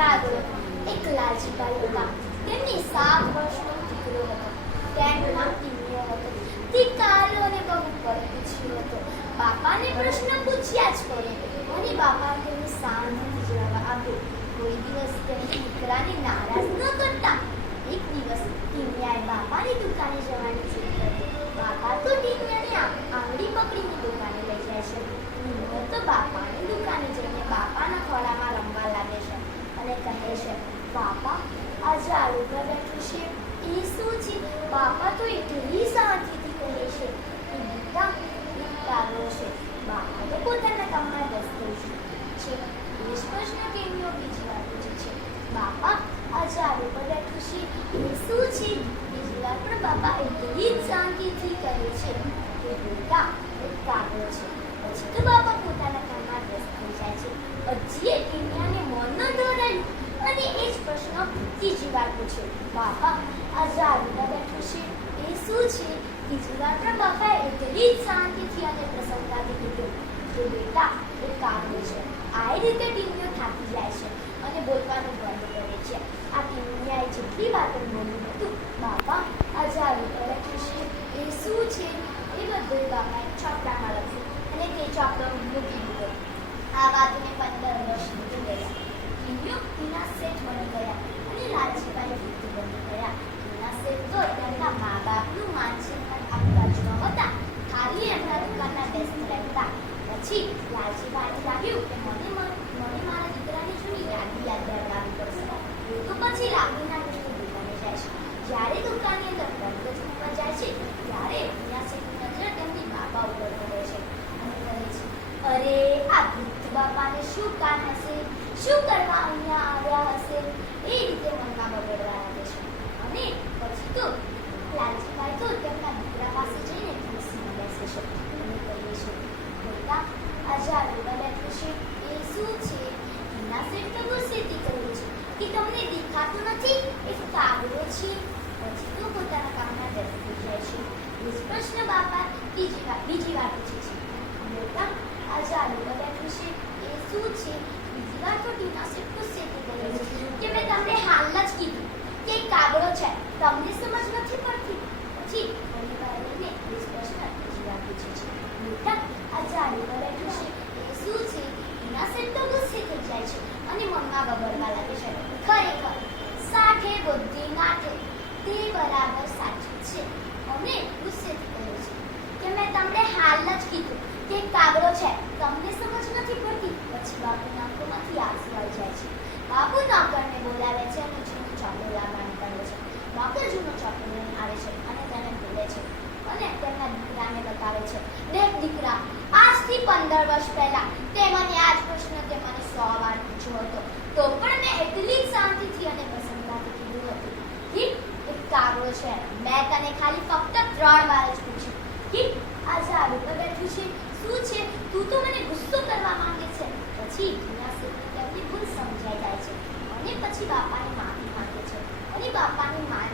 કાગડો એક લાલજીભાઈ હતા તેમની સાત વર્ષનો દીકરો હતો. તેનું નામ ટીમ્યો હતો. તે કાર્યોને બહુ પરપૂછ્યો હતો. બાપાને પ્રશ્ન પૂછ્યા જ કરે. અને બાપા તેને શાંતિથી જવાબ આપ્યો. કોઈ દિવસ તેમની દીકરાને નારાજ ન કરતા. એક દિવસ ટીમિયાએ બાપાની દુકાને જવાની જીદ કરી બાપા તો ટીમિયાને આં- આંગળી પકડીને દુકાને લઈ જાય છે ટીમિયો તો બાપાની દુકાને જઈને બાપાના ખોળામાં રમવા લાગે છે અને કહે છે બાપા આજે આલુ પર બેઠું છે એ શું છે બાપા તો એટલી શાંતિથી કહે છે કે બેટા એક કાગડો છે બાપા તો પોતાના કામમાં વ્યસ્ત છે એ જ પ્રશ્ન ટીમિયો બીજી વાર પૂછે છે? બાપા આજે આલુ પર બેઠું છે. એ શું છે? બીજી વાર પણ બાપા એટલી જ શાંતિથી કહે છે કે બેટા એક કાગળ છે. પછી તો બાપા પોતાના કામમાં વ્યસ્ત થઈ જાય છે. પછી એ ટીમિયાને મન ન દોરાયું અને એ જ પ્રશ્ન ત્રીજી વાર પૂછ્યો. બાપા આજે આલુડા બેઠું છે. એ શું છે? બીજી વાર પણ બાપાએ એટલી જ શાંતિથી અને પ્રસન્નતાથી કીધું. કે બેટા, એ કાગળ છે. આ રીતે ટીમિયો થાકી જાય છે અને બોલવાનું બંધ કરે છે. આ ટીમિયાએ જેટલી પણ બોલ્યું હતું, બાપા આજે આવી બેઠું છે એ શું છે? એ બધું બાપાએ ચોપડામાં લખ્યું અને તે ચોપડો મૂકી દીધો આ વાતને પંદર વર્ષ મૂકી ગયા ટીમિયો ટીના શેઠ બની ગયા અને લાલજીભાઈ વૃદ્ધ બની ગયા ટીના શેઠ તો તેમના મા બાપનું માન સન્માન આપતા જ નહોતા ખાલી એમના દુકાનના વ્યસ્ત રહેતા મારા દીકરાની જૂની યાદી યાદ કરાવવી પડશે તો પછી મિસ્ત્રી દુકાને જાય છે જ્યારે દુકાનની અંદર બંધ જાય છે ત્યારે શેઠની નજર તેમની બાપા ઉપર પડે અને કહે છે અરે આ વૃદ્ધ બાપાને શું કામ હશે શું કરવા અહીંયા આવ્યા હશે એ રીતે મનમાં બગડવા લાગે છે અને પછી તો લાલજીભાઈ તો તેમના દીકરા પાસે જઈને ખુરશીમાં બેસે છે અને કહે છે બેટા બેઠું છે એ શું છે એના સેટ તો ગુસ્સેથી કહે છે કે તમને દેખાતું નથી એ કાગડો છે પછી તો પોતાના કામમાં વ્યસ્ત જાય છે એ બાપા બીજી વાત બીજી વાત પૂછે છે મોટા આ બેઠું છે એ શું છે બીજી વાર તો ટીના શેઠ ગુસ્સેથી કહે છે મેં તમને હાલ જ કીધું કે કાગડો છે તમને સમજ પડતી પછી લઈને એ બીજી વાર પૂછે છે મોટા આ શું છે શેઠ તો ગુસ્સે થઈ જાય છે અને મમ્મા બબડવા લાગે છે ખરેખર સાઠે બુદ્ધિ નાઠે તે બરાબર સાચું છે અને ગુસ્સેથી કહે છે કે મેં તમને હાલ જ કીધું કે કાગડો છે તમને સમજ નથી પડતી પછી બાપુના આંખોમાંથી આંસુ આવી જાય છે બાપુ નોકરને બોલાવે છે અને જૂનું ચોપડો લાવવા કહે છે નોકર જૂનો ચોપડો લઈને આવે છે અને તેને બોલે છે અને તેમના દીકરાને બતાવે છે દેખ દીકરા, આજથી પંદર વર્ષ પહેલા તે મને આ જ પ્રશ્ન તે મને સો વાર પૂછ્યો હતો તો પણ મેં એટલી જ શાંતિથી અને પ્રસન્નતાથી કીધું હતું કે એક કાગડો છે. મેં તને ખાલી ફક્ત ત્રણ વાર જ પૂછ્યું. કે? આ ઝાડ ઉપર બેઠું છે. શું છે? તું તો મને ગુસ્સો કરવા માંગે છે. પછી દુનિયા શેઠને તેમની ભૂલ સમજાઈ જાય છે. અને પછી બાપાની માફી માંગે છે. અને બાપાની માન